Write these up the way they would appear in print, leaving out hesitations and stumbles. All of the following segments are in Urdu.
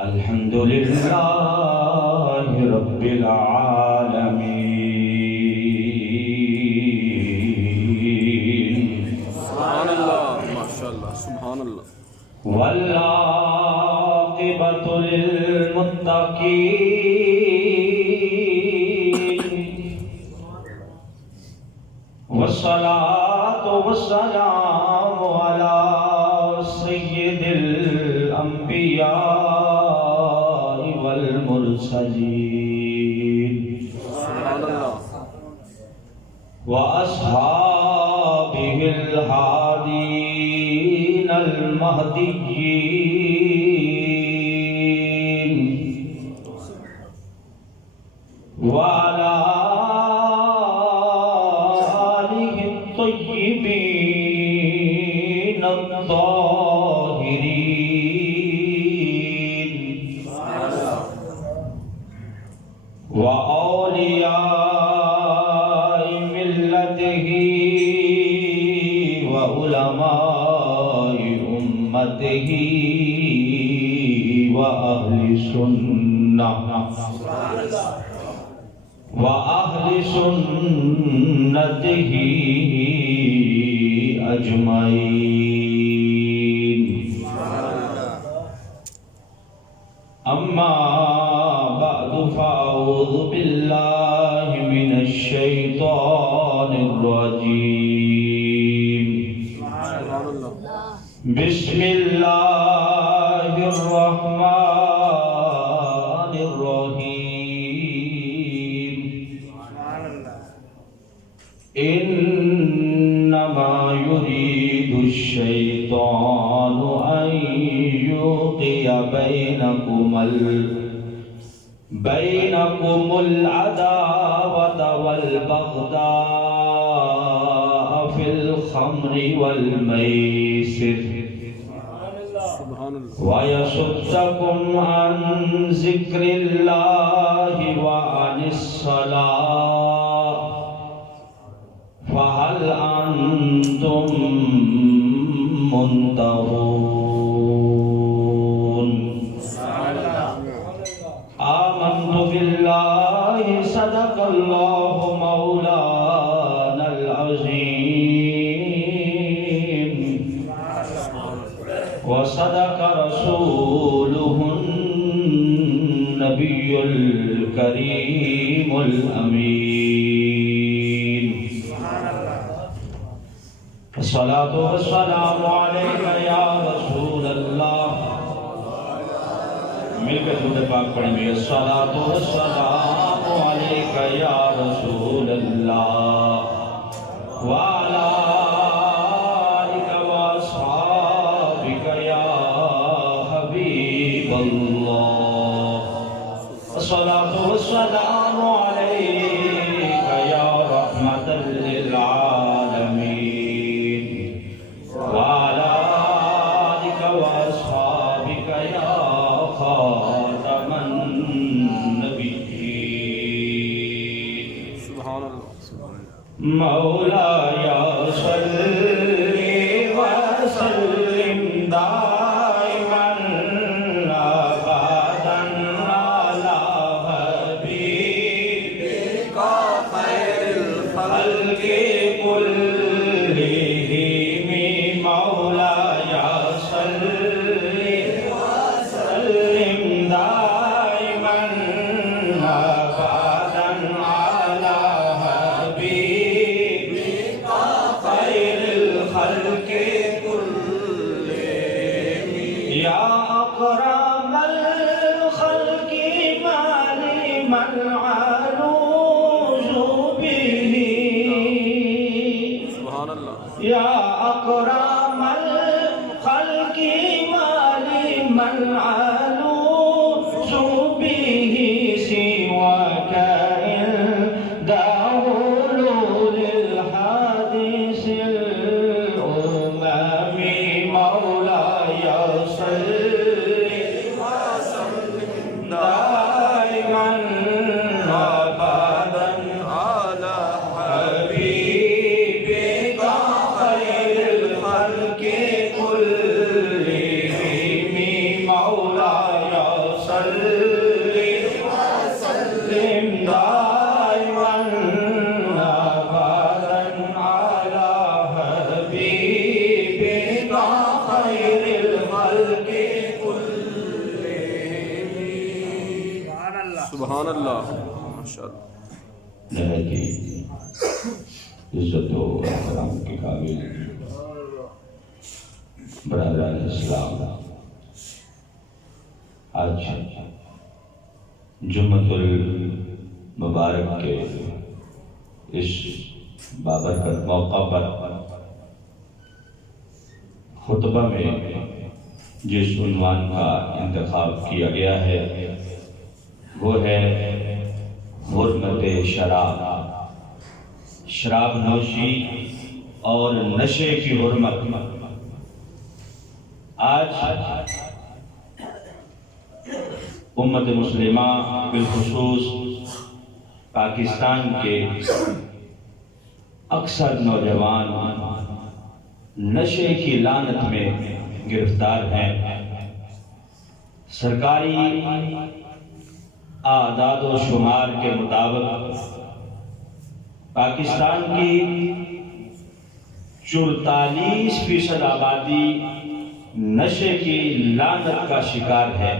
الحمد لله رب العالمين سبحان الله ما شاء الله سبحان الله والعاقبة للمتقين والصلاة والسلام على سيد الأنبياء والمرسلين سبحان الله وأصحابه الهادين المهديين وعلى آله الطيبين الطاهرين وأولياء ملته وعلماء أمته وأهل سنته أجمعين أما بعد فأعوذ بالله من الشيطان الرجيم بسم الله الرحمن الرحيم إنما يريد الشيطان أن يوقع بينكم العداوة والبغضاء في الخمر والميسر ويصدكم عن ذكر الله وعن الصلاة فهل أنتم منتهون آمنت بالله صدق الله مولانا العظيم وصدق رسوله النبي الكريم الأمين الصلاة والسلام عليك يا رسول الله مل کر درود پاک پڑھیں گے الصلاة والسلام علیک یا رسول اللہ وعلى آلک واصحابک یا حبیب اللہ الصلاة والسلام علیک یا رحمت للعالمین وعلى آلک واصحابک یا خاتم النبیین سبحان الله مولاي صل وسلم دائما أبدا على حبيبك خير الخلق كلهم مولاي صل وسلم دائما أبدا على حبيبك خير الخلق كلهم يا أكرم الخلق ما لمن عروج به سبحان الله يا أكرم الخلق ما لمن عروج به سواك عند حلول الحادث الأمم مولاي صل وسلم دائما أبدا على حبيبك خير سبحان اللہ ماشاء اللہ نہایت ہی عزت و احترام کے قابل برادران اسلام، آج جمعۃ المبارک کے اس بابرکت موقع پر خطبہ میں جس عنوان کا انتخاب کیا گیا ہے وہ ہے حرمت شراب، شراب نوشی اور نشے کی حرمت۔ آج امت مسلمہ بالخصوص پاکستان کے اکثر نوجوان نشے کی لعنت میں گرفتار ہیں۔ سرکاری اعداد و شمار کے مطابق پاکستان کی 44% آبادی نشے کی لعنت کا شکار ہے۔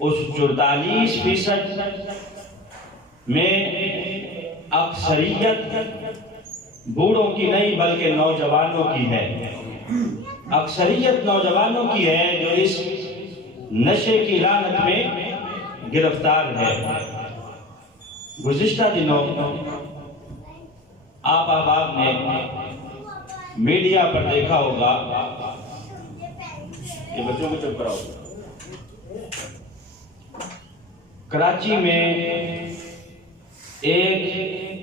اس 44% میں اکثریت بوڑھوں کی نہیں بلکہ نوجوانوں کی ہے۔ اکثریت نوجوانوں کی ہے جو اس نشے کی لعنت میں گرفتار ہے۔ گزشتہ دنوں آپ احباب نے میڈیا پر دیکھا ہوگا، یہ بچوں کو چپ کراؤ، کراچی میں ایک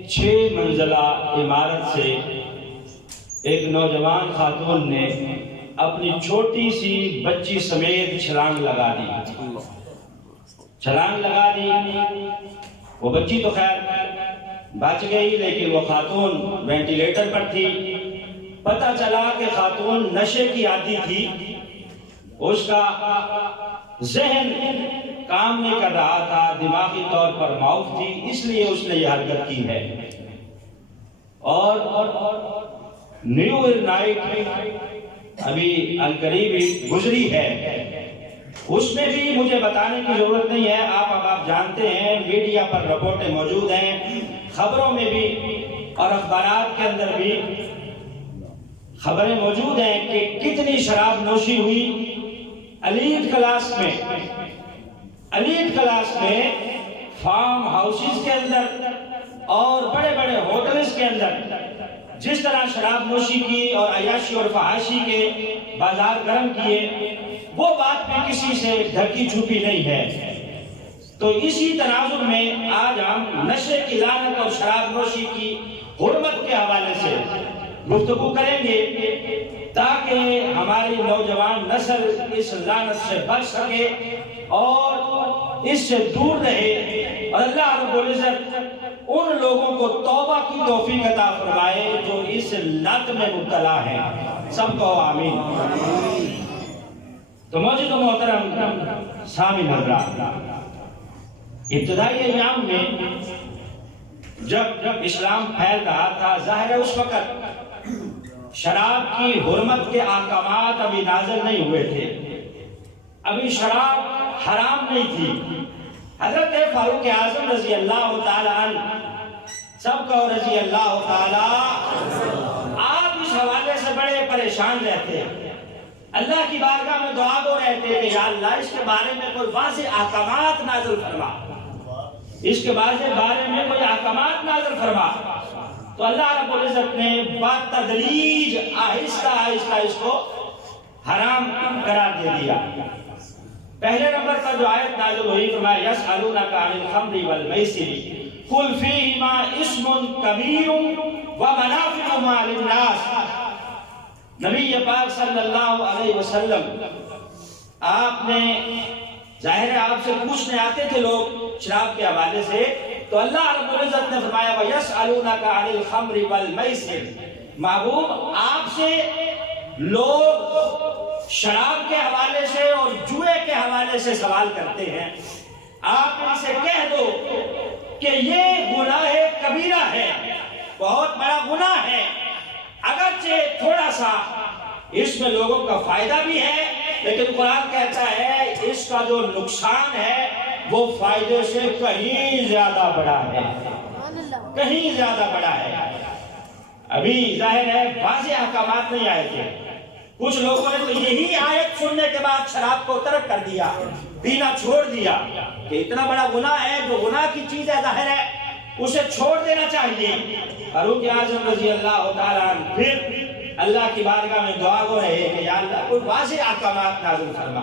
6 منزلہ عمارت سے ایک نوجوان خاتون نے اپنی چھوٹی سی بچی سمیت چھلانگ لگا دی۔ وہ بچی تو خیر بچ گئی لیکن وہ خاتون وینٹیلیٹر پر تھی۔ پتہ چلا کہ خاتون نشے کی عادی تھی، اس کا ذہن کام نہیں کر رہا تھا، دماغی طور پر معاف تھی، اس لیے اس نے یہ حرکت کی ہے۔ اور نیو ایئر نائٹ ابھی عنقریب گزری ہے، اس میں بھی مجھے بتانے کی ضرورت نہیں ہے، آپ جانتے ہیں، میڈیا پر رپورٹیں موجود ہیں، خبروں میں بھی اور اخبارات کے اندر بھی خبریں موجود ہیں کہ کتنی شراب نوشی ہوئی۔ ایلیٹ کلاس میں فارم ہاؤسز کے اندر اور بڑے بڑے ہوٹلز کے اندر جس طرح شراب نوشی کی اور عیاشی اور فحاشی کے بازار گرم کیے، وہ بات بھی کسی سے ڈھکی چھپی نہیں ہے۔ تو اسی تناظر میں آج ہم نشے کی لعنت اور شراب نوشی کی حرمت کے حوالے سے گفتگو کریں گے تاکہ ہماری نوجوان نسل اس لعنت سے بچ سکے اور اس سے دور رہے، اور اللہ رب العزت ان لوگوں کو توبہ کی توفیق عطا فرمائے جو اس لت میں مبتلا ہیں۔ سب کو آمین۔ تو موجود و محترم سامعین حضرات، ابتدائی ایام میں جب اسلام پھیل رہا تھا، ظاہر ہے اس وقت شراب کی حرمت کے احکامات ابھی نازل نہیں ہوئے تھے، ابھی شراب حرام نہیں تھی۔ حضرت فاروق اعظم رضی اللہ تعالی عنہ، سب کو رضی اللہ تعالی، آپ اس حوالے سے بڑے پریشان رہتے ہیں، اللہ کی بارگاہ میں دعا گو رہتے ہیں کہ یا اللہ اس کے بارے میں کوئی واضح احکامات نازل فرما، اس کے بارے میں کوئی احکامات نازل فرما۔ تو اللہ رب العزت نے بتدریج آہستہ آہستہ اس کو حرام قرار دے دیا۔ پہلے نمبر پر جو آیت نازل ہوئی فرمایا یسألونک عن الخمر والمیسر قل فیہما اسم کبیر ومنافع للناس۔ نبی پاک صلی اللہ علیہ وسلم، آپ نے ظاہر ہے آپ سے پوچھنے آتے تھے لوگ شراب کے حوالے سے، تو اللہ رب العزت نے فرمایا وَيَسْأَلُونَكَ عَنِ الْخَمْرِ وَالْمَيْسِرِ، محبوب آپ سے لوگ شراب کے حوالے سے اور جوئے کے حوالے سے سوال کرتے ہیں، آپ ان سے کہہ دو کہ یہ گناہ کبیرہ ہے، بہت بڑا گناہ ہے، اگرچہ تھوڑا سا اس میں لوگوں کا فائدہ بھی ہے، لیکن قرآن کہتا ہے اس کا جو نقصان ہے وہ فائدے سے کہیں زیادہ بڑا ہے، کہیں زیادہ بڑا ہے۔ ابھی ظاہر ہے واضح احکامات نہیں آئے تھے، کچھ لوگوں نے تو یہی آیت سننے کے بعد شراب کو ترک کر دیا، پینا چھوڑ دیا کہ اتنا بڑا گناہ ہے، جو گناہ کی چیز ہے ظاہر ہے اسے چھوڑ دینا چاہیے۔ فاروق اعظم رضی اللہ تعالیٰ عنہ پھر اللہ کی بارگاہ میں دعا گو رہے کہ یا اللہ کوئی واضح احکامات نازل فرما،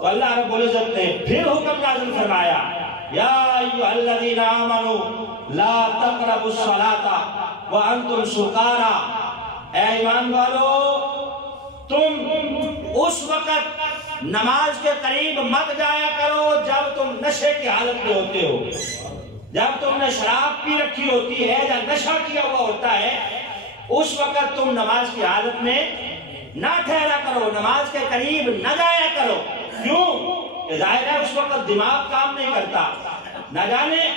تو اللہ رب العزت نے پھر حکم نازل فرمایا، یا ایھا الذین آمنوا لا تقربوا الصلاۃ وانتم سکارا، اے ایمان والو تم اس وقت نماز کے قریب مت جایا کرو جب تم نشے کی حالت میں ہوتے ہو، جب تم نے شراب پی رکھی ہوتی ہے یا نشہ کیا ہوا ہوتا ہے، اس وقت تم نماز کی حالت میں نہ ٹھہرا کرو، نماز کے قریب نہ جایا کرو۔ کیوں؟ کہ ظاہر ہے اس وقت دماغ کام نہیں کرتا، نہ جانے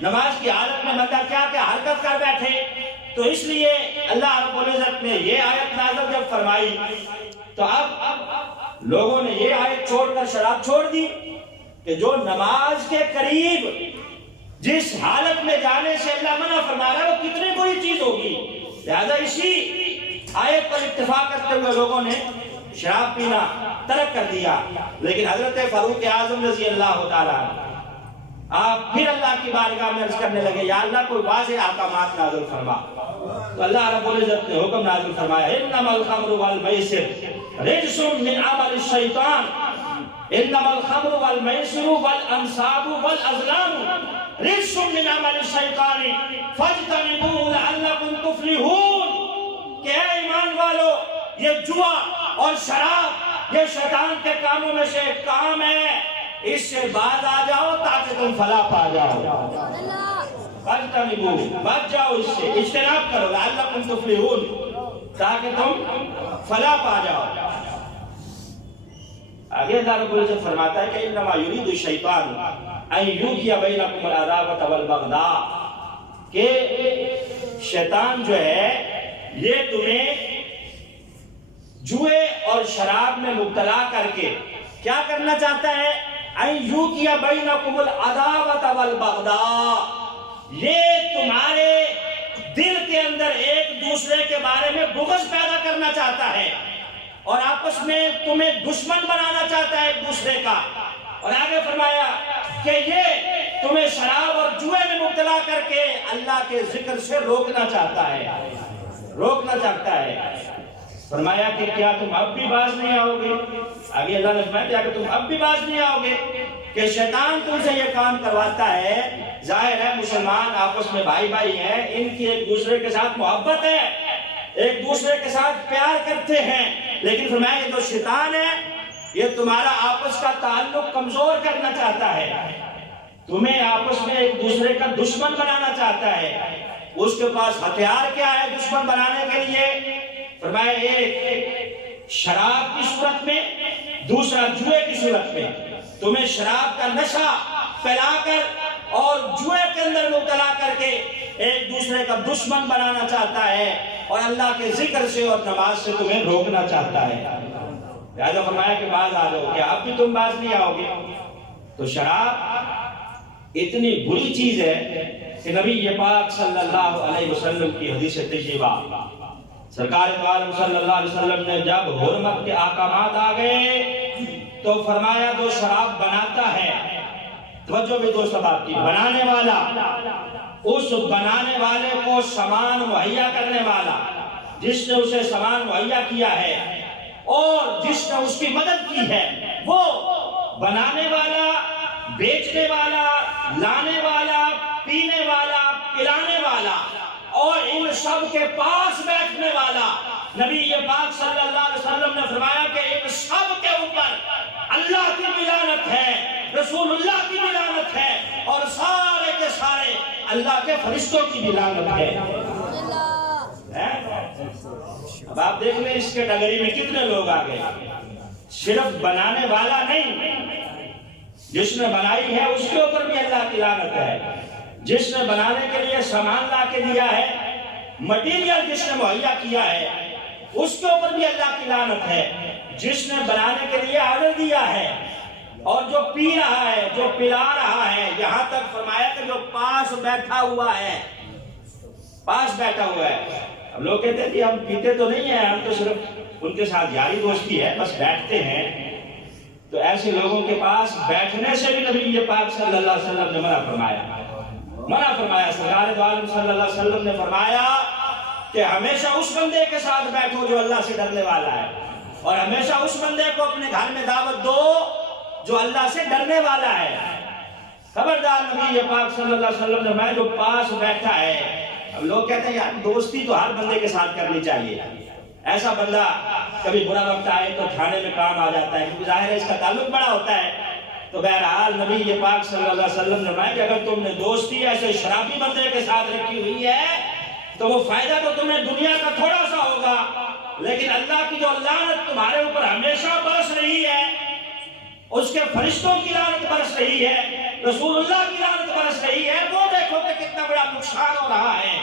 نماز کی حالت میں بندہ کیا حرکت کر بیٹھے۔ تو اس لیے اللہ رب العزت نے یہ آیت نازل جب فرمائی تو اب لوگوں نے یہ آیت چھوڑ کر شراب چھوڑ دی کہ جو نماز کے قریب جس حالت میں جانے سے اللہ منع فرما رہا ہے وہ کتنی بری چیز ہوگی، لہذا اسی آیت پر اتفاق کرتے ہوئے لوگوں نے شراب پینا ترک کر دیا۔ لیکن حضرت فاروق اعظم رضی اللہ تعالیٰ آپ پھر اللہ کی بارگاہ میں عرض کرنے لگے، یا اللہ کوئی واضح احکامات نازل فرما۔ تو اللہ رب العزت نے حکم نازل فرمایا، انما الخمر والمیسر رجس من عمل الشیطان، انما الخمر والمیسر والانصاب والازلام رجس من عمل الشیطان فاجتنبوه لعلکم تفلحون، کہ اے ایمان والو یہ جوا اور شراب یہ شیطان کے کاموں میں سے ایک کام ہے، اس سے باز آ جاؤ تاکہ تم فلاح پا جاؤ۔ فاجتنبوه، بچ جاؤ اس سے، اجتناب کرو، لعلکم تفلحون، تاکہ تم فلاح پا جاؤ۔ آگے اللہ رب العزت فرماتا ہے کہ انما یرید الشیطان ان یوقع بینکم العداوۃ والبغضاء، کہ شیطان جو ہے یہ تمہیں جوئے اور شراب میں مبتلا کر کے کیا کرنا چاہتا ہے، ان یوقع بینکم العداوۃ والبغضاء، یہ تمہارے دل کے اندر ایک دوسرے کے بارے میں بغض پیدا کرنا چاہتا ہے اور آپس میں تمہیں دشمن بنانا چاہتا ہے ایک دوسرے کا۔ اور آگے فرمایا کہ یہ تمہیں شراب اور جوئے میں مبتلا کر کے اللہ کے ذکر سے روکنا چاہتا ہے، روکنا چاہتا ہے۔ فرمایا کہ کیا تم اب بھی باز نہیں آؤ گے؟ آگے اللہ نے فرمایا کہ تم اب بھی باز نہیں آؤ گے، کہ شیطان تم سے یہ کام کرواتا ہے۔ ظاہر ہے مسلمان آپس میں بھائی بھائی ہیں، ان کی ایک دوسرے کے ساتھ محبت ہے، ایک دوسرے کے ساتھ پیار کرتے ہیں، لیکن فرمایا یہ جو شیطان ہے یہ تمہارا آپس کا تعلق کمزور کرنا چاہتا ہے، تمہیں آپس میں ایک دوسرے کا دشمن بنانا چاہتا ہے۔ اس کے پاس ہتھیار کیا ہے دشمن بنانے کے لیے؟ فرمایا ایک شراب کی صورت میں، دوسرا جوئے کی صورت میں، تمہیں شراب کا نشہ پلا کر اور جوئے کے اندر مبتلا کر کے ایک دوسرے کا دشمن بنانا چاہتا ہے اور اللہ کے ذکر سے اور نماز سے تمہیں روکنا چاہتا ہے۔ لہذا فرمایا کہ باز آ جاؤ، کہ اب بھی تم باز نہیں آؤ گے۔ تو شراب اتنی بری چیز ہے کہ نبی پاک صلی اللہ علیہ وسلم کی حدیث طیبہ، سرکار دو عالم صلی اللہ علیہ وسلم نے جب حرمت کے احکامات آ گئے تو فرمایا جو شراب بناتا ہے، توجہ بھی دوست بات کی، بنانے والا، اس بنانے والے کو سامان مہیا کرنے والا، جس نے اسے سامان مہیا کیا ہے اور جس نے اس کی مدد کی ہے، وہ بنانے والا، بیچنے والا، لانے والا، پینے والا، پلانے والا اور ان سب کے پاس بیٹھنے والا، نبی پاک صلی اللہ علیہ وسلم نے فرمایا کہ ان سب کے اوپر اللہ کی بھی لعنت ہے، رسول اللہ کی بھی لعنت ہے اور سارے کے سارے اللہ کے فرشتوں کی بھی لعنت ہے۔ اب آپ دیکھ لیں اس کے ڈگری میں کتنے لوگ آ گئے، صرف بنانے والا نہیں، جس نے بنائی ہے اس کے اوپر بھی اللہ کی لعنت ہے، جس نے بنانے کے لیے سامان لا کے دیا ہے، مٹیریل جس نے مہیا کیا ہے، اس کے اوپر بھی اللہ کی لعنت ہے، جس نے بنانے کے لیے آرڈر دیا ہے اور جو پی رہا ہے، جو پلا رہا ہے، یہاں تک فرمایا کہ جو پاس بیٹھا ہوا ہے، پاس بیٹھا ہوا ہے. اب لوگ کہتے ہیں کہ ہم پیتے تو نہیں ہیں، ہم تو صرف ان کے ساتھ یاری دوستی ہے، بس بیٹھتے ہیں. تو ایسے لوگوں کے پاس بیٹھنے سے بھی نبی پاک صلی اللہ علیہ وسلم نے منع فرمایا. سرکار دو عالم صلی اللہ علیہ وسلم نے فرمایا کہ ہمیشہ اس بندے کے ساتھ بیٹھو جو اللہ سے ڈرنے والا ہے، اور ہمیشہ اس بندے کو اپنے گھر میں دعوت دو جو اللہ سے ڈرنے والا ہے. خبردار نبی پاک صلی اللہ علیہ وسلم نے میں جو پاس بیٹھا ہے. اب لوگ کہتے ہیں یار دوستی تو ہر بندے کے ساتھ کرنی چاہیے. ایسا بندہ کبھی برا وقت آئے تو کھانے میں کام آ جاتا ہے، کیونکہ ظاہر ہے اس کا تعلق بڑا ہوتا ہے. تو بہرحال نبی پاک صلی اللہ علیہ وسلم نے فرمایا کہ اگر تم نے دوستی ایسے شرابی بندے کے ساتھ رکھی ہوئی ہے تو وہ فائدہ تو تمہیں دنیا کا تھوڑا سا ہوگا، لیکن اللہ کی جو لعنت تمہارے اوپر ہمیشہ برس رہی ہے، اس کے فرشتوں کی لعنت برس رہی ہے، رسول اللہ کی لعنت برس رہی ہے، وہ دیکھو کہ کتنا بڑا نقصان ہو رہا ہے.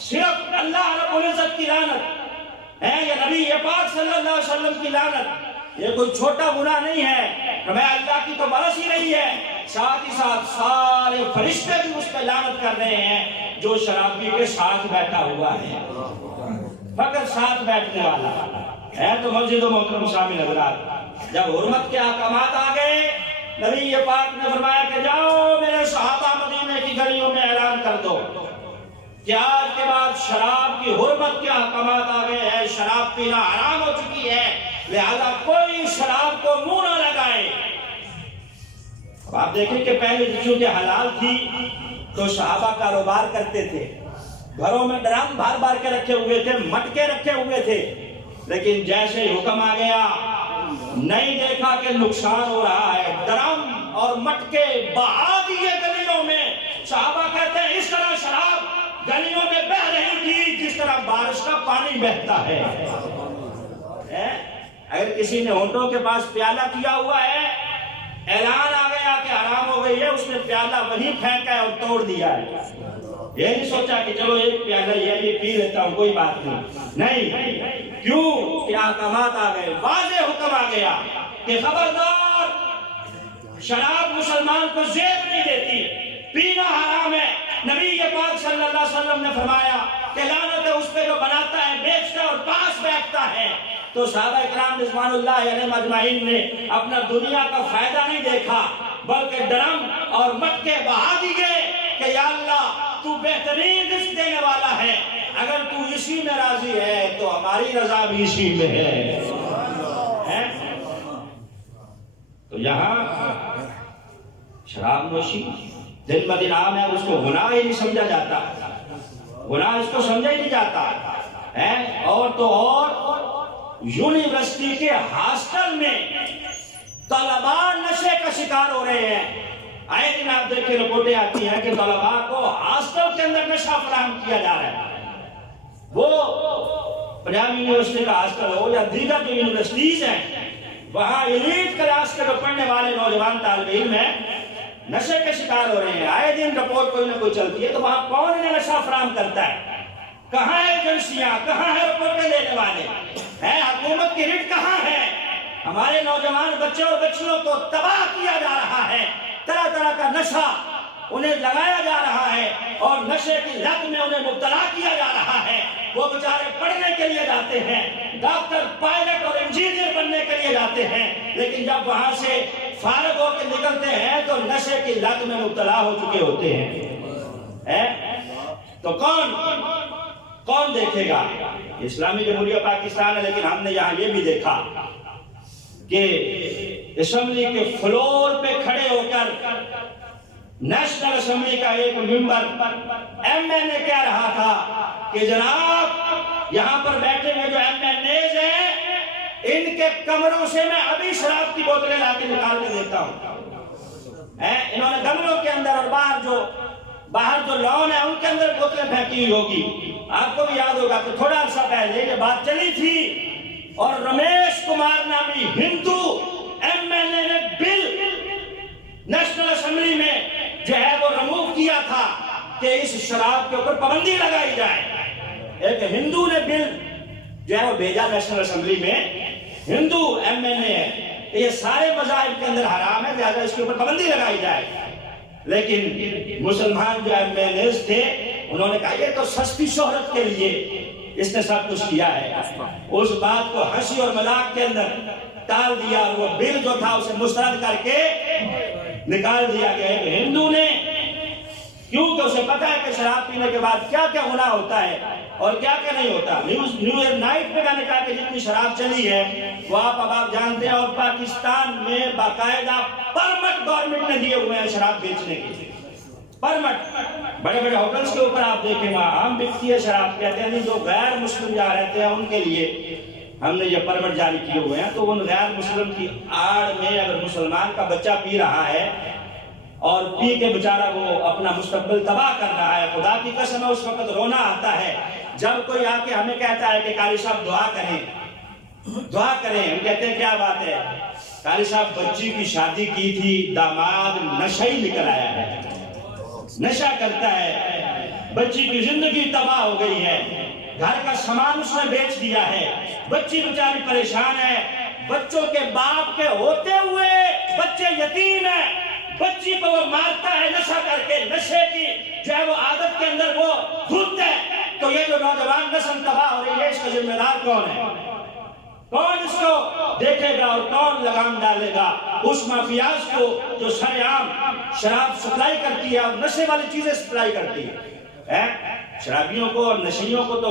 صرف اللہ رب العزت کی لعنت ہے یا نبی پاک صلی اللہ علیہ وسلم کی لعنت، یہ کوئی چھوٹا گناہ نہیں ہے. ہمیں اللہ کی تو برس ہی رہی ہے، ساتھ ہی ساتھ سارے فرشتے بھی اس پہ لعنت کر رہے ہیں جو شرابی کے ساتھ بیٹھا ہوا ہے. فقط ساتھ بیٹھنے والا ہے. تو مسجد و محترم شامل حضرات، جب حرمت کے احکامات آ گئے، نبی پاک نے فرمایا کہ جاؤ میرے صحابہ مدینے کی گلیوں میں اعلان کر دو کہ آج کے بعد شراب کی حرمت کے احکامات آ گئے ہیں، شراب پینا حرام ہو چکی ہے، لہذا کوئی شراب کو منہ نہ لگائے. اب آپ دیکھیں کہ پہلے چونکہ حلال تھی تو صحابہ کاروبار کرتے تھے، گھروں میں ڈرم بھر بھر کے رکھے ہوئے تھے، مٹکے رکھے ہوئے تھے. لیکن جیسے حکم آ گیا، نہیں دیکھا کہ نقصان ہو رہا ہے، ڈرم اور مٹکے بہا دیے گلیوں میں. صحابہ کہتے ہیں اس طرح شراب گلیوں میں بہ رہی تھی جس طرح بارش کا پانی بہتا ہے. اگر کسی نے ہونٹوں کے پاس پیالہ کیا ہوا ہے، اعلان آ گیا کہ حرام ہو گئی ہے، اس نے پیالہ وہیں پھینکا ہے اور توڑ دیا ہے. یہ نہیں سوچا کہ چلو ایک پیالہ یہ پی لیتا ہوں، کوئی بات نہیں. کیوں کہ احکامات آ گئے، واضح حکم آ گیا کہ خبردار شراب مسلمان کو زیب نہیں دیتی، پینا حرام ہے. نبی پاک صلی اللہ علیہ وسلم نے فرمایا کہ لعنت ہے اس پہ جو بناتا ہے، بیچتا ہے اور پاس بیٹھتا ہے. تو صحابہ اکرام رضوان اللہ علیہم اجمعین نے اپنا دنیا کا فائدہ نہیں دیکھا، بلکہ ڈرم اور مٹکے بہا دیے کہ یا اللہ تو بہترین رزق دینے والا ہے، اگر تو اسی میں راضی ہے تو ہماری رضا بھی اسی میں ہے. تو یہاں شراب نوشی دن بدن عام ہے، اس کو گناہ ہی نہیں سمجھا جاتا، گناہ اس کو سمجھا ہی نہیں جاتا ہے. اور تو اور یونیورسٹی کے ہاسٹل میں طلباء نشے کا شکار ہو رہے ہیں. آئے دن آپ دیکھیں رپورٹیں آتی ہیں کہ طلباء کو ہاسٹل کے اندر نشہ فراہم کیا جا رہا ہے. وہ پنجاب یونیورسٹی کا ہاسٹل ہو یا دیگر جو یونیورسٹیز ہیں، وہاں ایلیٹ کلاس کے جو پڑھنے والے نوجوان طالب علم ہیں نشے کے شکار ہو رہے ہیں. آئے دن رپورٹ کوئی نہ کوئی چلتی ہے. تو وہاں کون انہیں نشہ فراہم کرتا ہے؟ کہاں ہے ایجنسیاں؟ کہاں ہے رپورٹیں دینے والے؟ حکومت کی رٹ کہاں ہے؟ ہمارے نوجوان بچوں اور بچیوں کو تباہ کیا جا رہا ہے، طرح طرح کا نشہ انہیں لگایا جا رہا ہے اور نشے کی لت میں انہیں مبتلا کیا جا رہا ہے. وہ بیچارے پڑھنے کے لیے جاتے ہیں، ڈاکٹر، پائلٹ اور انجینئر بننے کے لیے جاتے ہیں، لیکن جب وہاں سے فارغ ہو کے نکلتے ہیں تو نشے کی لت میں مبتلا ہو چکے ہوتے ہیں. تو کون دیکھے گا؟ اسلامی جمہوریہ پاکستان ہے، لیکن ہم نے یہاں یہ بھی دیکھا کہ اسمبلی کے فلور پہ کھڑے ہو کر نیشنل اسمبلی کا ایک ممبر ایم این اے کہہ رہا تھا کہ جناب یہاں پر بیٹھے ہوئے جو ایم این ایز ہیں، ان کے کمروں سے میں ابھی شراب کی بوتلیں لا کے نکال کے دیتا ہوں. انہوں نے گملوں کے اندر اور باہر جو لان ہے ان کے اندر بوتلیں پھینکی ہوئی ہوگی. آپ کو بھی یاد ہوگا کہ تھوڑا عرصہ پہلے یہ بات چلی تھی اور رمیش کمار نامی ہندو ایم این اے نے بل نیشنل اسمبلی میں جو ہے وہ ریموو کیا تھا کہ اس شراب کے اوپر پابندی لگائی جائے. ایک ہندو نے بل جو ہے وہ بھیجا نیشنل اسمبلی میں، ہندو ایم این اے ہے، کہ یہ سارے مذاہب کے اندر حرام ہے، لہذا اس کے اوپر پابندی لگائی جائے. لیکن مسلمان جو ایم ایل ایز تھے انہوں نے کہا یہ تو سستی شہرت کے لیے اس نے سب کچھ کیا ہے. اس بات کو ہنسی اور مذاق کے اندر ٹال دیا اور وہ بل جو تھا اسے مسترد کر کے نکال دیا گیا. ہندو نے کیونکہ اسے پتا ہے کہ شراب پینے کے بعد کیا کیا گناہ ہوتا ہے اور کیا کیا نہیں ہوتا. نیو ایئر نائٹ پہ میں نے کہا کہ جتنی شراب چلی ہے وہ آپ جانتے ہیں، اور پاکستان میں باقاعدہ پرمٹ گورنمنٹ نے دیے ہوئے ہیں شراب بیچنے کے پرمٹ. بڑے بڑے ہوٹلز کے اوپر آپ دیکھیں وہاں عام بکتی ہے شراب. کہتے ہیں جو غیر مسلم جہاں رہتے ہیں ان کے لیے ہم نے یہ پرمٹ جاری کیے ہوئے ہیں. تو ان غیر مسلم کی آڑ میں اگر مسلمان کا بچہ پی رہا ہے اور پی کے بیچارہ وہ اپنا مستقبل تباہ کر رہا ہے، خدا کی قسم ہے اس وقت رونا آتا ہے جب کوئی آ کے ہمیں کہتا ہے کہ قاری صاحب دعا کریں. ہم کہتے ہیں کیا بات ہے؟ قاری صاحب بچی کی شادی کی تھی، داماد نشئی نکل آیا ہے، نشہ کرتا ہے، بچی کی زندگی تباہ ہو گئی ہے، گھر کا سامان اس نے بیچ دیا ہے، بچی بیچاری پریشان ہے، بچوں کے باپ کے ہوتے ہوئے بچے یتیم ہیں، بچی کو وہ مارتا ہے نشہ کر کے. نشے کی جو ہے وہ عادت کے اندر وہ دھت ہے. تو یہ جو نوجوان نسل تباہ ہو رہی ہے اس کا ذمہ دار کون ہے؟ کون اس کو دیکھے گا اور کون لگام ڈالے گا؟ اس مافیاز کو جو سر عام شراب سپلائی کرتی ہے اور نشے والی چیزیں سپلائی کرتی ہے. شرابیوں کو اور نشیوں کو تو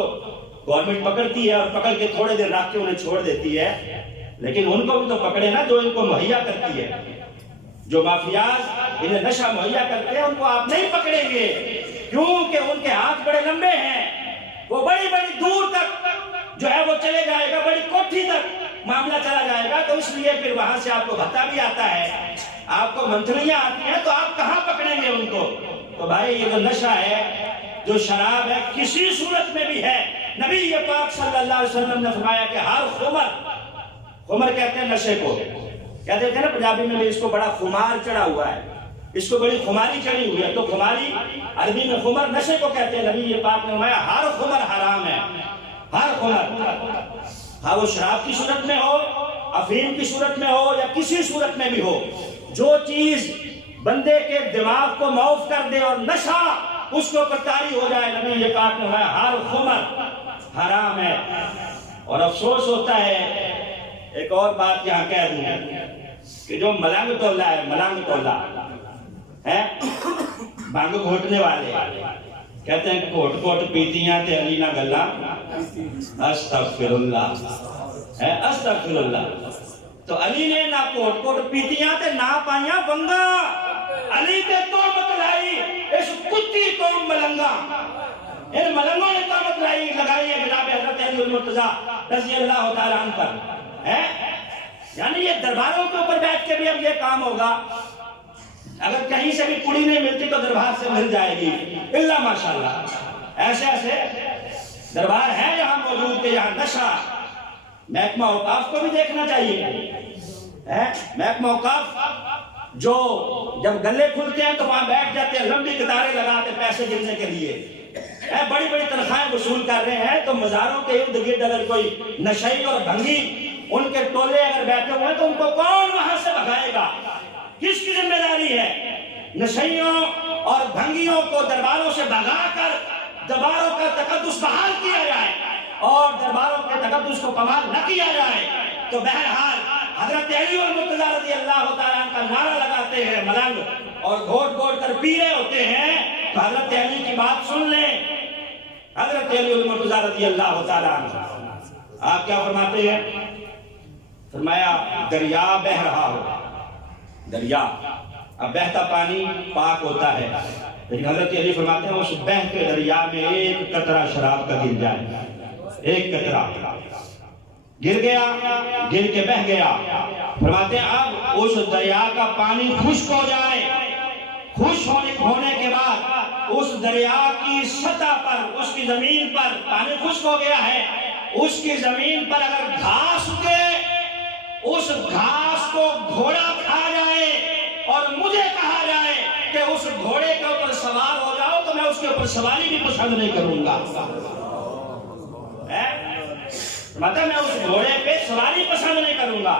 گورنمنٹ پکڑتی ہے اور پکڑ کے تھوڑے دیر رکھ کے انہیں چھوڑ دیتی ہے، لیکن ان کو بھی تو پکڑے نا جو ان کو مہیا کرتی ہے. جو مافیاز انہیں نشہ مہیا کرتے ہیں ان کو آپ نہیں پکڑیں گے کیونکہ ان کے ہاتھ بڑے لمبے ہیں. وہ بڑی بڑی دور تک جو ہے وہ چلے جائے گا، بڑی کوٹھی تک معاملہ چلا جائے گا. تو اس لیے پھر وہاں سے آپ کو بھتہ بھی آتا ہے، آپ کو منتھلیاں آتی ہیں، تو آپ کہاں پکڑیں گے ان کو؟ تو بھائی یہ جو نشہ ہے، جو شراب ہے، کسی صورت میں بھی ہے. نبی پاک صلی اللہ علیہ وسلم نے فرمایا کہ ہر خمر کہتے ہیں نشے کو، کہتے ہیں نا پنجابی میں بھی اس کو بڑا خمار چڑھا ہوا ہے، اس کو بڑی خماری چڑھی ہوئی ہے. تو خماری عربی میں خمر نشے کو کہتے ہیں. نبی پاک نے فرمایا ہر خمر حرام ہے، ہر خمر، ہاں وہ شراب کی صورت میں ہو، افیم کی صورت میں ہو یا کسی صورت میں بھی ہو، جو چیز بندے کے دماغ کو معاف کر دے اور نشہ اس کے اوپر طاری ہو جائے، نبی پاک نے فرمایا ہر خمر حرام ہے. اور افسوس ہوتا ہے، ایک اور بات یہاں کہہ دوں کہ جو ملنگ ٹولہ ہے، ملنگ ٹولہ ہے، بھنگ گھوٹنے والے کہتے ہیں کوٹ کوٹ پیتیاں تے علی نہ گلا، استغفر اللہ ہے، استغفر اللہ. تو علی نے نہ کوٹ کوٹ پیتیاں تے نہ پائیاں ونگا، علی تے تہمت لائی اس کتی قوم ملنگا. ان ملنگوں نے تہمت لگائی ہے جناب حضرت علی المرتضیٰ رضی اللہ تعالیٰ عنہ پر ہے. یعنی یہ درباروں کے اوپر بیٹھ کے بھی اب یہ کام ہوگا. اگر کہیں سے بھی کڑی نہیں ملتی تو دربار سے مل جائے گی، اللہ ماشاءاللہ. ایسے ایسے دربار ہیں یہاں موجود کہ یہاں نشہ. محکمہ اوقاف کو بھی دیکھنا چاہیے. محکمہ اوقاف جو جب گلے کھلتے ہیں تو وہاں بیٹھ جاتے ہیں لمبی قطاریں لگاتے پیسے گرنے کے لیے، بڑی بڑی تنخواہیں وصول کر رہے ہیں. تو مزاروں کے ارد گرد اگر کوئی نشئی اور بھنگی ان کے ٹولے اگر بیٹھے ہوئے ہیں تو ان کو کون وہاں سے بھگائے گا؟ کس کی ذمہ داری ہے؟ نشئیوں اور بھنگیوں کو درباروں سے بھگا کر درباروں کا تقدس بحال کیا جائے اور درباروں کے تقدس کو کمال نہ کیا جائے. تو بہرحال حضرت علی المرتضیٰ رضی اللہ تعالیٰ کا نعرہ لگاتے ہیں ملنگ اور گھوٹ گھوٹ کر پی رہے ہوتے ہیں. تو حضرت علی کی بات سن لیں. حضرت علی المرتضیٰ رضی اللہ تعالیٰ عنہ آپ کیا فرماتے ہیں؟ فرمایا دریا بہہ رہا ہو، دریا اب بہتا پانی پاک ہوتا ہے، لیکن حضرت علی فرماتے ہیں اس بہتے دریا میں ایک قطرہ شراب کا گر جائے، ایک قطرہ گر گیا، گر کے بہہ گیا. فرماتے ہیں اب اس دریا کا پانی خشک ہو جائے، خشک ہونے کے بعد اس دریا کی سطح پر، اس کی زمین پر، پانی خشک ہو گیا ہے، اس کی زمین پر اگر گھاس اگے، اس گھاس کو گھوڑا کھا جائے اور مجھے کہا جائے کہ اس گھوڑے کے اوپر سوار ہو جاؤ تو میں اس کے اوپر سواری بھی پسند نہیں کروں گا. مطلب میں اس گھوڑے پہ سواری پسند نہیں کروں گا.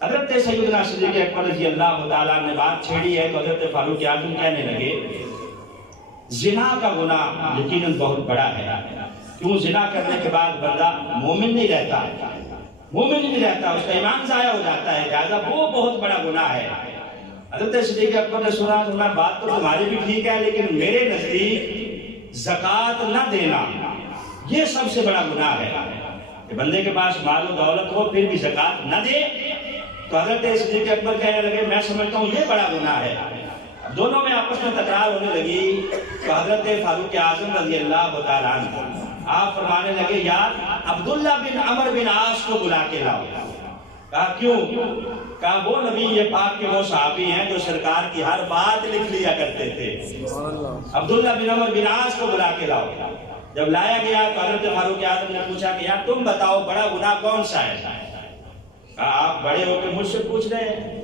حضرت سیدنا صدیق اکبر رضی اللہ تعالیٰ نے بات چھیڑی ہے تو حضرت فاروق اعظم کہنے لگے زنا کا گناہ یقیناً بہت بڑا ہے، کیوں زنا کرنے کے بعد بندہ مومن نہیں رہتا، اس کا ایمان ضائع ہو جاتا ہے، لہٰذا وہ بہت بڑا گناہ ہے۔ حضرت صدیق اکبر نے سنا تو میں بات تو تمہاری بھی ٹھیک ہے، لیکن میرے نزدیک زکوٰۃ نہ دینا یہ سب سے بڑا گناہ ہے کہ بندے کے پاس مال و دولت ہو پھر بھی زکوٰۃ نہ دے۔ تو حضرت صدیق اکبر کہنے لگے میں سمجھتا ہوں یہ بڑا گناہ ہے۔ اب دونوں میں آپس میں تکرار ہونے لگی تو حضرت فاروق اعظم رضی اللہ تعالیٰ عنہ آپ فرمانے لگے یار عبداللہ بن عمر بن عاص کو بلا کے لاؤ۔ کہا کیوں؟ کہا وہ نبی پاک کے وہ صحابی ہیں جو سرکار کی ہر بات لکھ لیا کرتے تھے، عبداللہ بن عمر بن عاص کو بلا کے لاؤ۔ جب لایا گیا تو حضرت فاروق اعظم نے پوچھا کہ یار تم بتاؤ بڑا گناہ کون سا ہے؟ کہا آپ بڑے ہو کے مجھ سے پوچھ رہے ہیں،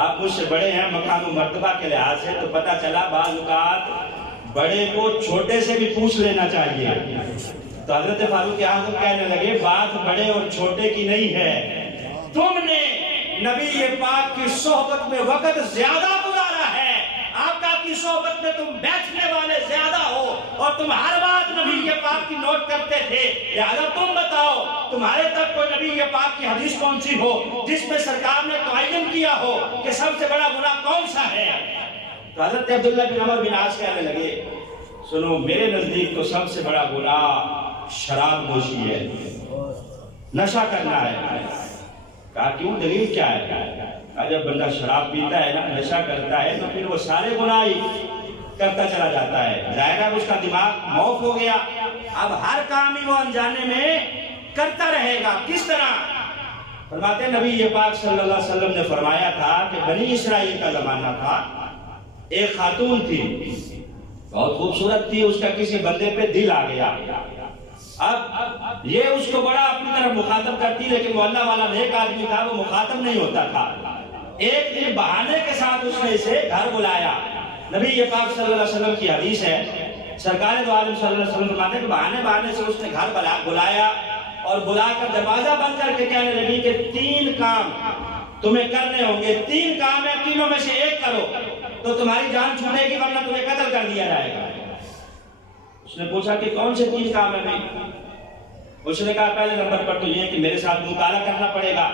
آپ مجھ سے بڑے ہیں مقام و مرتبہ کے لحاظ سے، تو پتہ چلا بعض اوقات بڑے کو چھوٹے سے بھی پوچھ لینا چاہیے۔ تو حضرت فاروق اعظم کہنے لگے بات بڑے اور چھوٹے کی نہیں ہے، تم نے نبی پاک کی صحبت میں وقت زیادہ گزارا ہے، آقا کی صحبت میں تم بیٹھنے والے زیادہ ہو اور تم ہر بات نبی پاک کی نوٹ کرتے تھے، لہذا تم بتاؤ تمہارے تک کوئی نبی پاک کی حدیث کون سی ہو جس میں سرکار نے تعین کیا ہو کہ سب سے بڑا گناہ کون سا ہے؟ تو حضرت عبداللہ بن عمر بن عاص کہنے لگے سنو میرے نزدیک تو سب سے بڑا گناہ شراب نوشی ہے، نشہ کرنا ہے۔ کہا کیوں دلیل کیا ہے؟ کہا جب بندہ شراب پیتا ہے نا نشہ کرتا ہے تو پھر وہ سارے گناہ ہی کرتا چلا جاتا ہے، ظاہر ہے اس کا دماغ معاف ہو گیا، اب ہر کام ہی وہ انجانے میں کرتا رہے گا۔ کس طرح؟ فرماتے ہیں نبی پاک صلی اللہ علیہ وسلم نے فرمایا تھا کہ بنی اسرائیل کا زمانہ تھا، ایک خاتون تھی بہت خوبصورت تھی، اس کا کسی بندے پہ دل آ گیا، اب یہ اس کو بڑا اپنی طرف مخاطب کرتی لیکن وہ اللہ والا نیک آدمی تھا، وہ مخاطب نہیں ہوتا تھا۔ ایک دن بہانے کے ساتھ اس نے اسے گھر بلایا، نبی پاک صلی اللہ علیہ وسلم کی حدیث ہے، سرکار دو عالم صلی اللہ علیہ وسلم فرماتے ہیں کہ بہانے سے اس نے گھر بلایا اور بلا کر دروازہ بند کر کے کہنے لگی کہ 3 کام تمہیں کرنے ہوں گے، 3 کام ہے، تینوں میں سے ایک کرو تو تمہاری جان چھوٹے گی ورنہ تمہیں قتل کر دیا جائے گا۔ اس نے پوچھا کہ کون سے 3 کام ہے بھائی؟ اس نے کہا پہلے نمبر پر تو یہ کہ میرے ساتھ مطالعہ کرنا پڑے گا،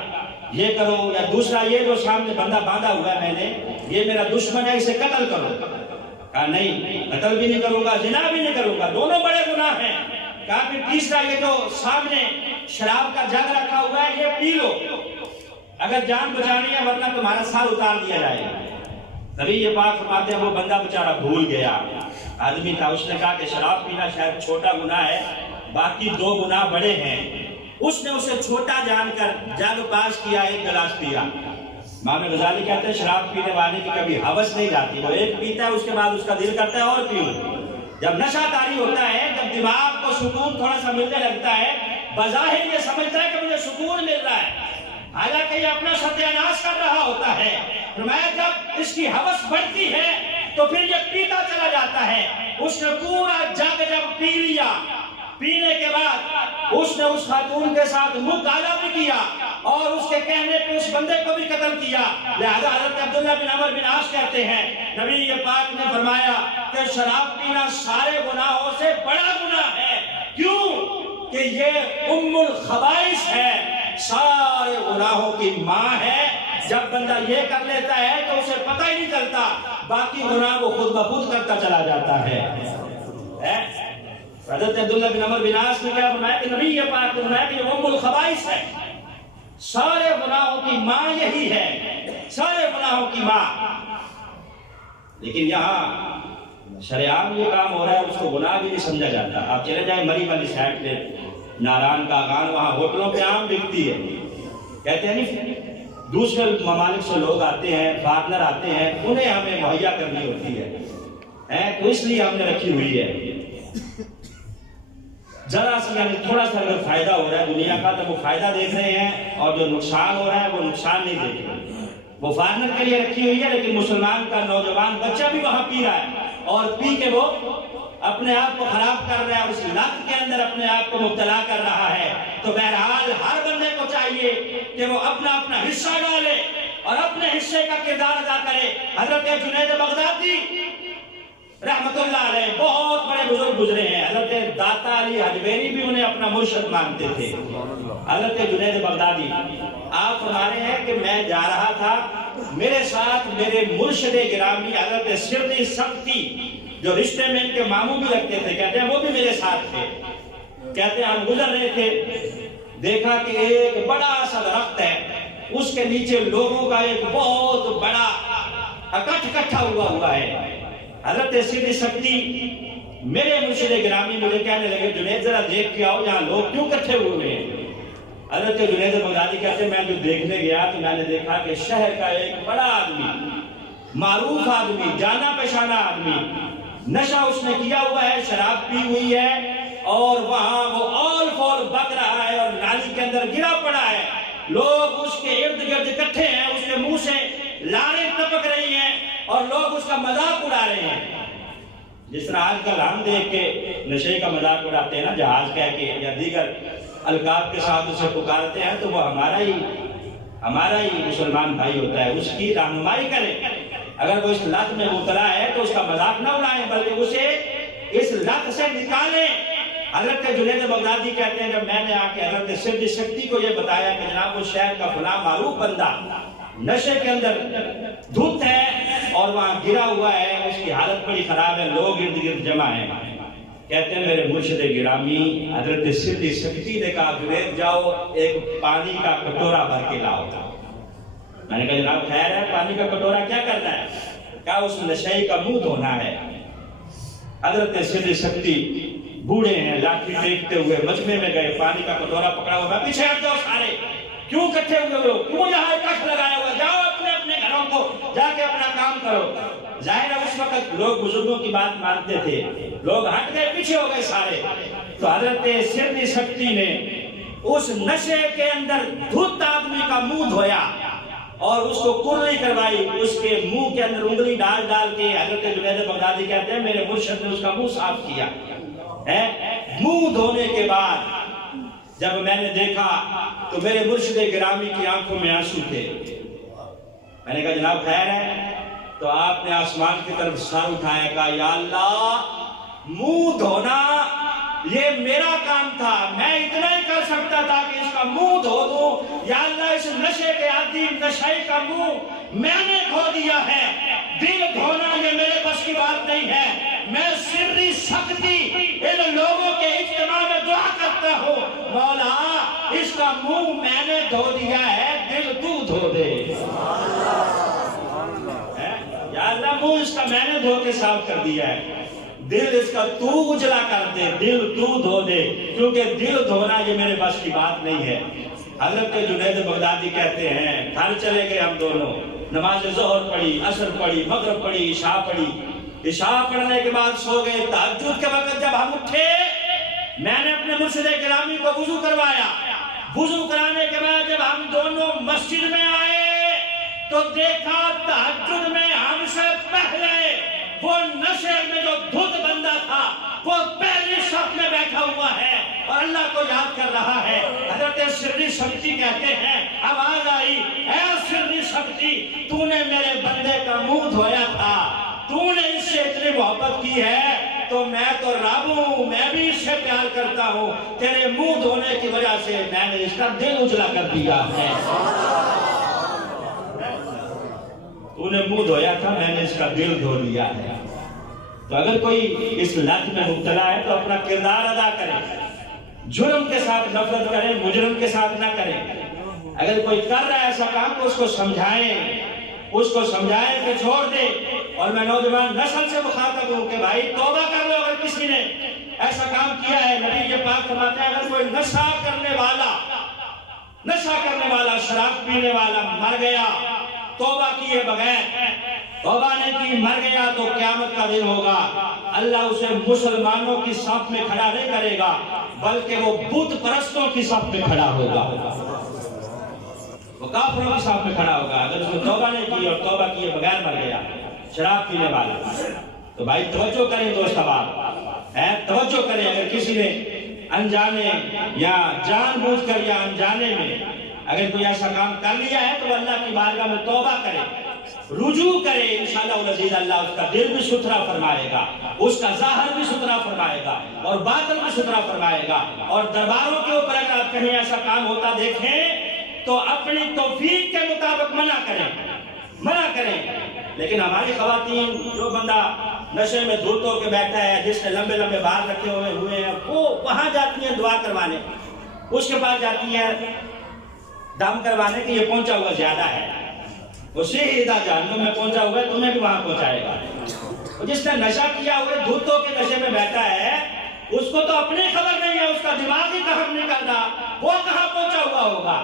یہ کرو، یا دوسرا یہ جو سامنے بندہ باندھا ہوا ہے میں نے یہ میرا دشمن ہے اسے قتل کرو۔ کہا نہیں قتل بھی نہیں کروں گا زنا بھی نہیں کروں گا، دونوں بڑے گناہ ہیں۔ کہا پھر تیسرا یہ جو سامنے شراب کا جگ رکھا ہوا ہے یہ پی لو، اگر جان بچانی ہے ورنہ تمہارا سر اتار دیا جائے گا۔ نبی یہ پاک فرماتے ہیں وہ بندہ بیچارہ بھول گیا، آدمی تھا، اس نے کہا کہ شراب پینا شاید چھوٹا گناہ ہے، باقی 2 گناہ بڑے ہیں۔ اس نے اسے چھوٹا جان کر جگ پاس کیا، ایک گلاس پیا۔ امام غزالی کہتے ہیں شراب پینے والے کی کبھی ہوس نہیں جاتی، وہ ایک پیتا ہے اس کے بعد اس کا دل کرتا ہے اور پیوں۔ جب نشہ طاری ہوتا ہے، جب دماغ کو سکون تھوڑا سا ملنے لگتا ہے، بظاہر یہ سمجھتا ہے کہ مجھے سکون مل رہا ہے، حالانکہ یہ اپنا ستیہ ناش کر رہا ہوتا ہے۔ فرمایا جب اس کی ہوس بڑھتی ہے تو پھر یہ پیتا چلا جاتا ہے۔ اس نے پورا جگ جب پی لیا، پینے کے بعد اس نے اس خاتون کے ساتھ منہ کالا بھی کیا اور اس کے کہنے پہ اس بندے کو بھی قتل کیا۔ لہذا حضرت عبداللہ بن عمر بن عاص کہتے ہیں نبی پاک نے فرمایا کہ شراب پینا سارے گناہوں سے بڑا گناہ ہے، کیوں کہ یہ ام الخبائث ہے، سارے گناہوں کی ماں ہے۔ جب بندہ یہ کر لیتا ہے تو اسے پتہ ہی نہیں چلتا، باقی گناہ وہ خود بخود کرتا چلا جاتا ہے۔ حضرت عبداللہ بن عمر بن عاص نے کیا فرمایا کہ نبی پاک نے فرمایا کہ یہ ام الخبائث ہے، سارے گناہوں کی ماں یہی ہے، سارے گناہوں کی ماں۔ لیکن یہاں شریعام یہ کام ہو رہا ہے، اس کو گناہ بھی نہیں سمجھا جاتا۔ آپ چلے جائیں مری والی سائڈ پہ، ناران کا آگان، وہاں ہوٹلوں پہ آم بکتی ہے، کہتے ہیں نہیں دوسرے ممالک سے لوگ آتے ہیں، فارنر آتے ہیں، انہیں ہمیں مہیا کرنی ہوتی ہے، تو اس لیے ہم نے رکھی ہوئی ہے۔ ذرا سا یعنی تھوڑا سا اگر فائدہ ہو رہا ہے دنیا کا تو وہ فائدہ دیکھ رہے ہیں، اور جو نقصان ہو رہا ہے وہ نقصان نہیں دیکھ رہے۔ وہ فارنر کے لیے رکھی ہوئی ہے لیکن مسلمان کا نوجوان بچہ بھی وہاں پی رہا ہے اور پی کے وہ اپنے آپ کو خراب کر رہا ہے، اس لت کے اندر اپنے آپ کو مبتلا کر رہا ہے، تو بہرحال ہر بندے کو چاہیے کہ وہ اپنا اپنا حصہ ڈالے اور اپنے حصے کا کردار ادا کرے۔ حضرت جنید بغدادی رحمت اللہ علیہ بہت بڑے بزرگ گزرے ہیں، حضرت داتا علی حجویری بھی انہیں اپنا مرشد مانتے تھے۔ حضرت جنید بغدادی آپ فرما رہے ہیں کہ میں جا رہا تھا، میرے ساتھ میرے مرشد گرامی حضرت سردی سبتی جو رشتے میں ان کے ماموں بھی لگتے تھے، کہتے ہیں وہ بھی میرے ساتھ تھے۔ کہتے ہیں ہم گزر رہے تھے، دیکھا کہ ایک بڑا سا درخت ہے، اس کے نیچے لوگوں کا ایک بہت بڑا اکٹھا ہوا ہے۔ حضرت سردی سبتی میرے مرشد گرامی مجھے کہنے لگے جنید ذرا دیکھ کے آؤ یہاں لوگ کیوں اکٹھے ہوئے ہیں۔ حضرت جنید بغدادی کہتے ہیں میں جو دیکھنے گیا تو میں نے دیکھا کہ شہر کا ایک بڑا آدمی، معروف آدمی، جانا پہچانا آدمی، نشہ اس نے کیا ہوا ہے، شراب پی ہوئی ہے اور وہاں وہ آل فور بک رہا ہے اور نالی کے اندر گرا پڑا ہے۔ لوگ اس کے ارد گرد اکٹھے ہیں، اس کے منہ سے لاڑیں ٹپک رہی ہیں اور لوگ اس کا مذاق اڑا رہے ہیں۔ جس طرح آج کل ہم دیکھ کے نشے کا مذاق اڑاتے ہیں نا، جہاز کہہ کے یا دیگر القاب کے ساتھ اسے پکارتے ہیں، تو وہ ہمارا ہی مسلمان بھائی ہوتا ہے، اس کی رہنمائی کریں۔ اگر وہ اس لت میں مبتلا ہے تو اس کا مذاق نہ اڑائیں بلکہ اسے اس لت سے نکالیں۔ حضرت جنید بغدادی کہتے ہیں جب میں نے آ کے حضرت سردی سبتی کو یہ بتایا کہ جناب وہ شہر کا فلاں معروف بندہ نشے کے اندر دھت ہے اور وہاں گرا ہوا ہے، اس کی حالت بڑی خراب ہے، لوگ ارد گرد جمع ہیں، کہتے ہیں میرے مرشد گرامی حضرت سردی سبتی نے کہا جنید جاؤ ایک پانی کا کٹورا بھر کے لاؤ۔ میں نے کہا جناب خیر ہے، پانی کا کٹورا کیا کرنا ہے؟ کہا اس نشے کا منہ دھونا ہے۔ حضرت سردی سبتی بوڑھے ہیں، لاٹھی ٹیکتے ہوئے مجمع میں گئے، پانی کا کٹورا پکڑا ہوا، میں پیچھے ہٹ جاؤ سارے، کیوں اکٹھے ہوئے ہو، کیوں یہاں اکٹھ لگایا ہوا، جاؤ اپنے اپنے گھروں کو جا کے اپنا کام کرو۔ ظاہر ہے اس وقت لوگ بزرگوں کی بات مانتے تھے، لوگ ہٹ گئے، پیچھے ہو گئے سارے۔ تو حضرت سردی سبتی نے اس نشے کے اندر دھت آدمی کا منہ دھویا اور اس کو کرلی کروائی، اس کے منہ کے اندر انگلی ڈال ڈال کے حضرت جنید بغدادی کہتے ہیں میرے مرشد نے اس کا منہ صاف کیا۔ منہ دھونے کے بعد جب میں نے دیکھا تو میرے مرشد گرامی کی آنکھوں میں آنسو تھے۔ میں نے کہا جناب خیر ہے؟ تو آپ نے آسمان کی طرف سر اٹھایا، کہا یا اللہ منہ دھونا یہ میرا کام تھا، میں اتنا ہی کر سکتا تھا کہ اس کا منہ دھو دوں، یا اللہ اس نشے کے عادی نشے کا منہ میں نے دھو دیا ہے، دل دھونا یہ میرے بس کی بات نہیں ہے۔ میں سردی سبتی ان لوگوں کے اجتماع میں دعا کرتا ہوں مولا اس کا منہ میں نے دھو دیا ہے، دل تو دھو دے۔ یا اللہ منہ اس کا میں نے دھو کے صاف کر دیا ہے، دل اس کا تو اجلا کر دے، دل تو دھو دے، کیونکہ دل دھونا یہ میرے بس کی بات نہیں ہے۔ حضرت جنید بغدادی کہتے ہیں گھر چلے گئے ہم دونوں، نماز ظہر پڑھی، عصر پڑھی، مغرب پڑھی، عشاء پڑھی، عشاء پڑھنے کے بعد سو گئے۔ تہجد کے وقت جب ہم اٹھے میں نے اپنے مرشد گرامی کو وضو کروایا، وضو کرانے کے بعد جب ہم دونوں مسجد میں آئے تو دیکھا تہجد میں ہم سے پہلے وہ نشے میں جو دھت بندہ تھا وہ پہلی صف میں بیٹھا ہوا ہے اور اللہ کو یاد کر رہا ہے۔ حضرت سردی سبتی کہتے ہیں آواز آئی اے سردی سبتی تو نے میرے بندے کا منہ دھویا تھا، تو نے اس سے اتنی محبت کی ہے تو میں تو رب ہوں، میں بھی اس سے پیار کرتا ہوں، تیرے منہ دھونے کی وجہ سے میں نے اس کا دل اجلا کر دیا ہے۔ تو نے منہ دھویا تھا، میں نے اس کا دل دھو دیا ہے۔ تو اگر کوئی اس لت میں مبتلا ہے تو اپنا کردار ادا کرے، جرم کے ساتھ نفرت کرے، مجرم کے ساتھ نہ کرے۔ اگر کوئی کر رہا ہے ایسا کام تو اس کو سمجھائیں کہ چھوڑ دے۔ اور میں نوجوان نسل سے مخاطب ہوں کہ بھائی توبہ کر لو، اگر کسی نے ایسا کام کیا ہے۔ نبی پاک فرماتے ہیں اگر کوئی نشہ کرنے والا شراب پینے والا مر گیا توبہ کیے بغیر، توبہ نہیں کی مر گیا تو قیامت کا دن ہوگا اللہ اسے مسلمانوں کی صف میں کھڑا نہیں کرے گا بلکہ وہ بت پرستوں کی صف میں کھڑا ہوگا، وہ کافروں کی صف میں کھڑا ہوگا۔ اگر اس نے توبہ نہیں کی اور توبہ کیے بغیر مر گیا شراب پینے والا تو بھائی توجہ کریں دوست احباب، توجہ کریں. اگر کسی نے انجانے یا جان بوجھ کر یا انجانے میں اگر کوئی ایسا کام کر لیا ہے تو اللہ کی بارگاہ میں توبہ کرے، رجوع کرے، انشاءاللہ العزیز اللہ اس کا دل بھی ستھرا فرمائے گا، اس کا ظاہر بھی ستھرا فرمائے گا اور باطن بھی ستھرا فرمائے گا. اور درباروں کے اوپر اگر آپ کہیں ایسا کام ہوتا دیکھیں تو اپنی توفیق کے مطابق منع کریں. لیکن ہماری خواتین، جو بندہ نشے میں دھوت ہو کے بیٹھا ہے، جس نے لمبے لمبے بال رکھے ہوئے ہیں، وہ وہاں جاتی ہیں دعا کروانے، اس کے پاس جاتی ہیں دم کروانے کہ یہ پہنچا ہوا زیادہ ہے، وہ سیدھا جہنم میں پہنچا ہوا ہے، تمہیں بھی وہاں پہنچائے گا. جس نے نشہ کیا ہوئے دھوت ہو کے نشے میں بیٹھا ہے، اس کو تو اپنی خبر نہیں ہے، اس کا دماغ ہی کہاں نکل رہا، وہ کہاں پہنچا ہوا ہوگا.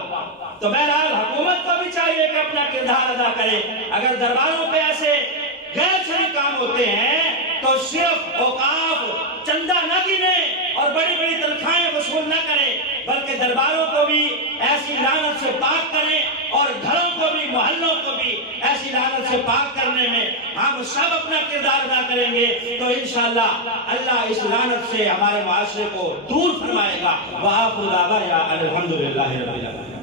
تو بہرحال حکومت کو بھی چاہیے کہ اپنا کردار ادا کرے. اگر درباروں پہ ایسے غیر شرعی کام ہوتے ہیں تو صرف اوقاف چندہ نہ گنے اور بڑی بڑی تنخواہیں وصول نہ کریں، بلکہ درباروں کو بھی ایسی لعنت سے پاک کریں اور گھروں کو بھی، محلوں کو بھی ایسی لعنت سے پاک کرنے میں ہم سب اپنا کردار ادا کریں گے تو انشاءاللہ اللہ اس لعنت سے ہمارے معاشرے کو دور فرمائے گا. وآخر دعوانا الحمدللہ رب العالمین.